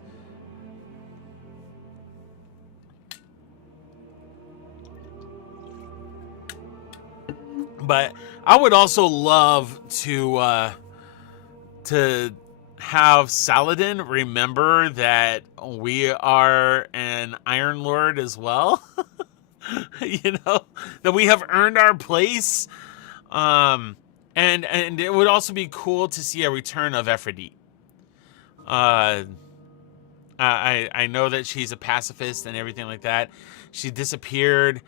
But I would also love to have Saladin remember that we are an Iron Lord as well. You know, that we have earned our place. And it would also be cool to see a return of Ephrodite. I know that she's a pacifist and everything like that. She disappeared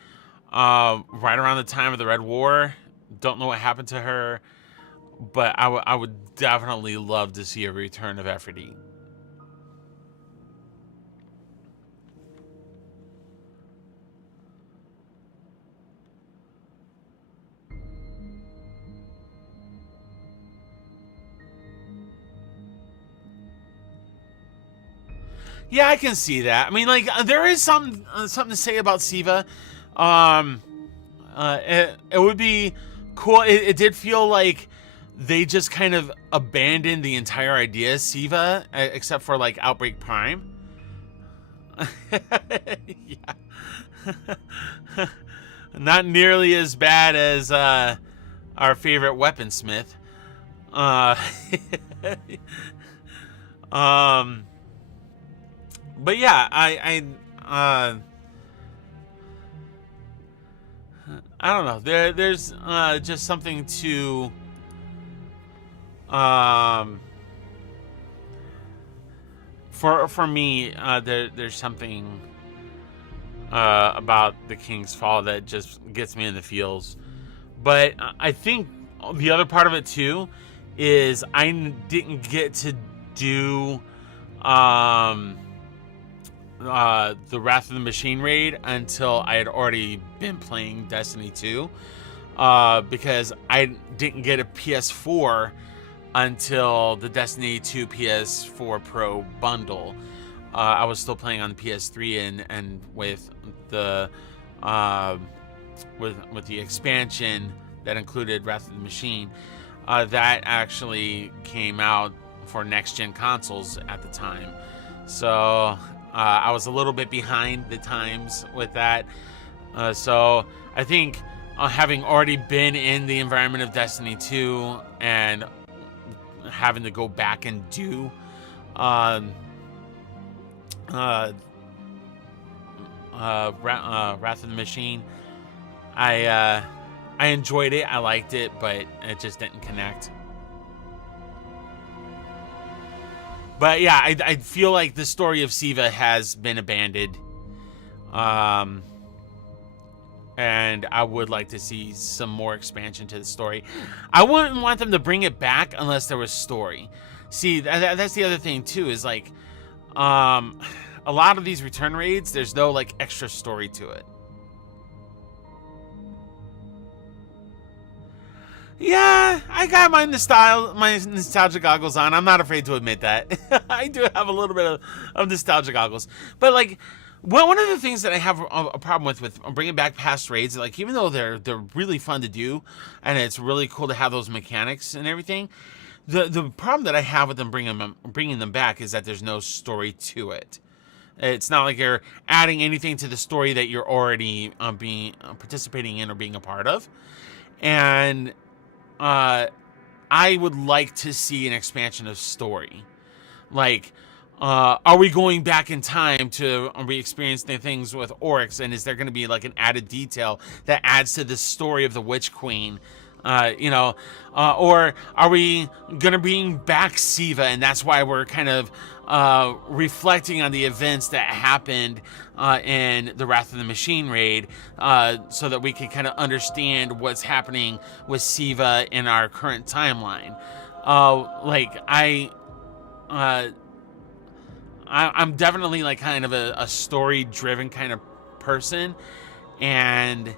right around the time of the Red War. Don't know what happened to her, but I would definitely love to see a return of Ephrodite. Yeah, I can see that. I mean, like, there is something to say about Siva. It would be cool. It did feel like they just kind of abandoned the entire idea of Siva, except for like Outbreak Prime. Yeah. Not nearly as bad as our favorite weaponsmith. But yeah, I don't know. There's just something to For me, there's something about the King's Fall that just gets me in the feels. But I think the other part of it too is I didn't get to do the Wrath of the Machine raid until I had already been playing Destiny 2, because I didn't get a PS4 until the Destiny 2 PS4 Pro bundle. I was still playing on the PS3, and with the with the expansion that included Wrath of the Machine, that actually came out for next-gen consoles at the time. So I was a little bit behind the times with that. So I think having already been in the environment of Destiny 2 and having to go back and do Wrath of the Machine, I enjoyed it, I liked it, but it just didn't connect. But yeah, I feel like the story of Siva has been abandoned. And I would like to see some more expansion to the story. I wouldn't want them to bring it back unless there was story. See, that's the other thing too, is like, a lot of these return raids, there's no like extra story to it. Yeah, I got my nostalgia goggles on. I'm not afraid to admit that. I do have a little bit of nostalgia goggles. But like, one of the things that I have a problem with bringing back past raids, like even though they're really fun to do, and it's really cool to have those mechanics and everything, the problem that I have with them bringing them back is that there's no story to it. It's not like you're adding anything to the story that you're already participating in or being a part of, and I would like to see an expansion of story. Like, are we going back in time to re-experience the things with Oryx, and is there going to be like an added detail that adds to the story of the Witch Queen? Or are we going to bring back Siva, and that's why we're kind of reflecting on the events that happened in the Wrath of the Machine raid, so that we can kind of understand what's happening with Siva in our current timeline. I'm definitely like kind of a story-driven kind of person, and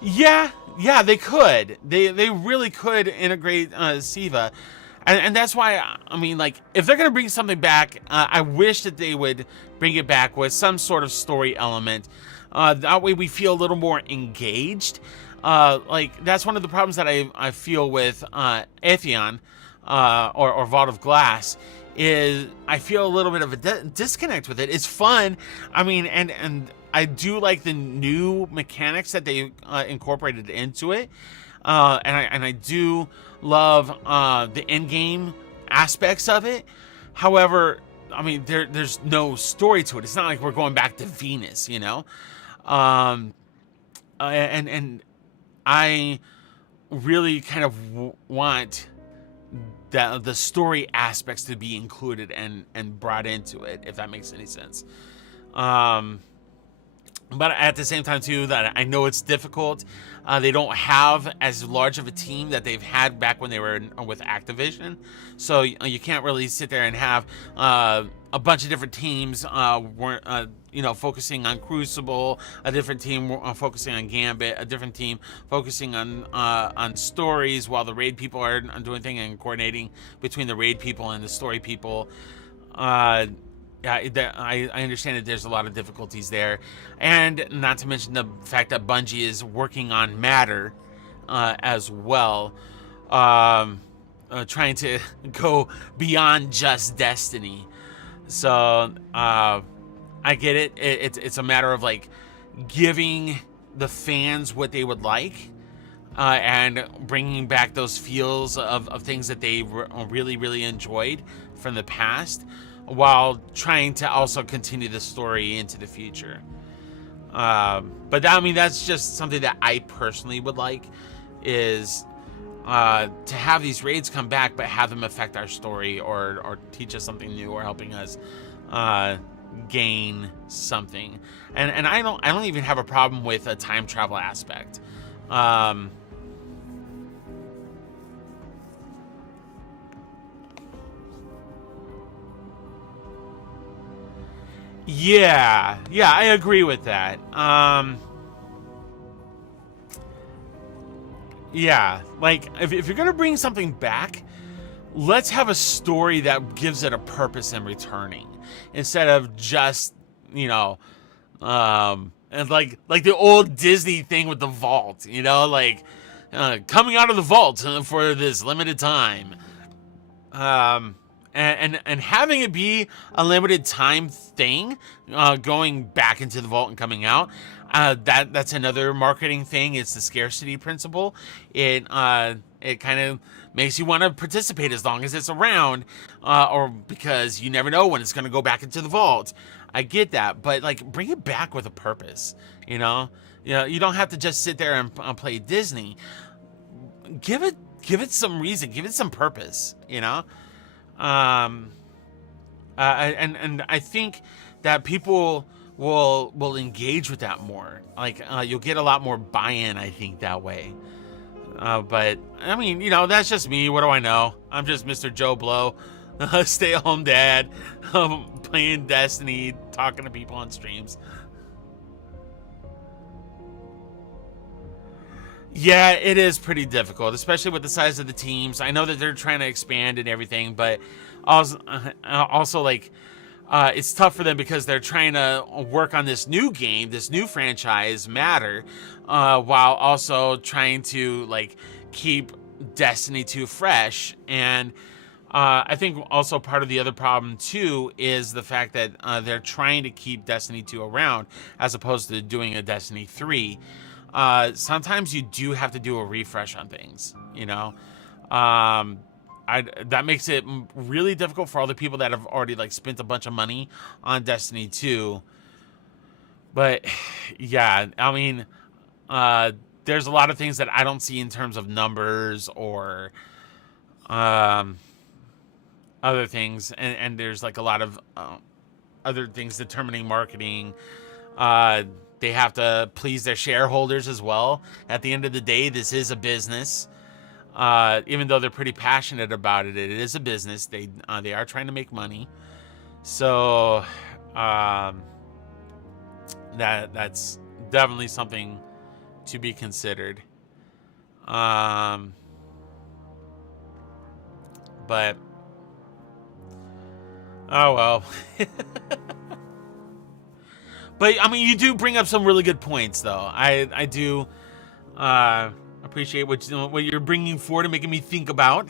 yeah, they could. They really could integrate Siva. And that's why, I mean, like, if they're going to bring something back, I wish that they would bring it back with some sort of story element. That way we feel a little more engaged. Like, that's one of the problems that I feel with Atheon, or Vault of Glass, is I feel a little bit of a disconnect with it. It's fun. I mean, and I do like the new mechanics that they incorporated into it. And I do love the in-game aspects of it. However, I mean, there's no story to it. It's not like we're going back to Venus, you know? And I really kind of want the story aspects to be included and brought into it, if that makes any sense. But at the same time, too, that I know it's difficult. They don't have as large of a team that they've had back when they were with Activision. So you can't really sit there and have a bunch of different teams focusing on Crucible, a different team focusing on Gambit, a different team focusing on stories, while the raid people are doing things and coordinating between the raid people and the story people. I understand that there's a lot of difficulties there, and not to mention the fact that Bungie is working on Matter as well, trying to go beyond just Destiny. So I get it. It's a matter of like giving the fans what they would like, and bringing back those feels of things that they really, really enjoyed from the past, while trying to also continue the story into the future. But I mean, that's just something that I personally would like. is to have these raids come back, but have them affect our story or teach us something new or helping us gain something. And I don't even have a problem with a time travel aspect. Yeah, I agree with that. Yeah, like if you're gonna bring something back, let's have a story that gives it a purpose in returning, instead of just, you know, and like the old Disney thing with the vault, you know, like coming out of the vault for this limited time. And having it be a limited time thing, going back into the vault and coming out, that's another marketing thing. It's the scarcity principle. It kind of makes you want to participate as long as it's around, or because you never know when it's going to go back into the vault. I get that, but like bring it back with a purpose. You know, you don't have to just sit there and play Disney. Give it some reason. Give it some purpose. You know. And I think that people will engage with that more. Like you'll get a lot more buy-in, I think, that way. But I mean, you know, that's just me. What do I know? I'm just Mr. Joe Blow, stay-at-home dad, playing Destiny, talking to people on streams. Yeah, it is pretty difficult, especially with the size of the teams. I know that they're trying to expand and everything, but also like it's tough for them because they're trying to work on this new game, this new franchise, Matter, while also trying to like keep Destiny 2 fresh. And I think also part of the other problem too is the fact that they're trying to keep Destiny 2 around as opposed to doing a Destiny 3. Sometimes you do have to do a refresh on things, you know. That makes it really difficult for all the people that have already like spent a bunch of money on Destiny 2. But yeah, I mean, there's a lot of things that I don't see in terms of numbers or other things, and there's like a lot of other things determining marketing. They have to please their shareholders as well. At the end of the day, this is a business. Even though they're pretty passionate about it, it is a business. They are trying to make money. So that's definitely something to be considered. But oh well. But I mean, you do bring up some really good points, though. I do appreciate what you're bringing forward and making me think about.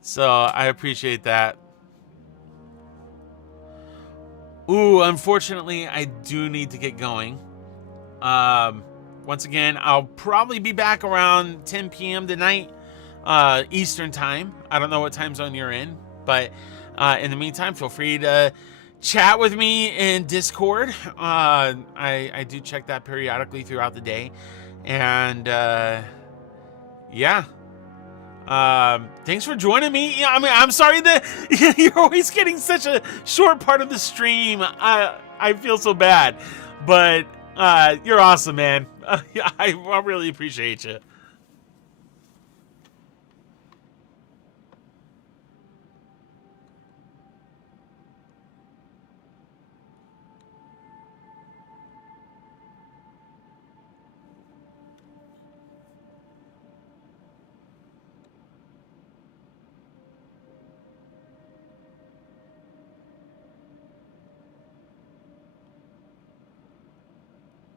So I appreciate that. Ooh, unfortunately, I do need to get going. Once again, I'll probably be back around 10 p.m. tonight, Eastern time. I don't know what time zone you're in, but in the meantime, feel free to chat with me in Discord. I do check that periodically throughout the day. And yeah. Thanks for joining me. I mean, I'm sorry that you're always getting such a short part of the stream. I feel so bad. But you're awesome, man. I really appreciate you.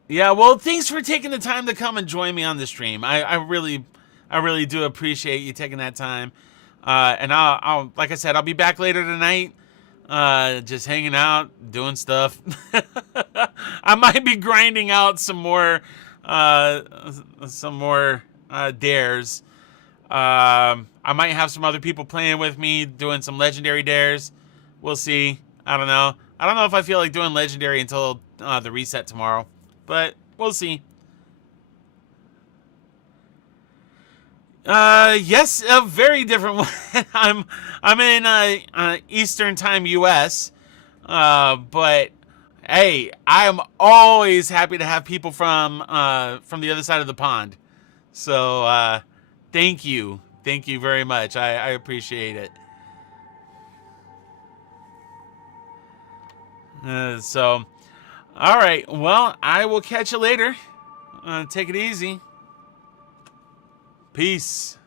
Yeah, well, thanks for taking the time to come and join me on the stream. I really do appreciate you taking that time. And I'll like I said, I'll be back later tonight, just hanging out, doing stuff. I might be grinding out some more dares. I might have some other people playing with me, doing some legendary dares. We'll see. I don't know. I don't know if I feel like doing legendary until the reset tomorrow. But we'll see. Yes, a very different one. I'm in Eastern Time, U.S. But hey, I am always happy to have people from the other side of the pond. So thank you very much. I appreciate it. So, all right. Well, I will catch you later. Take it easy. Peace.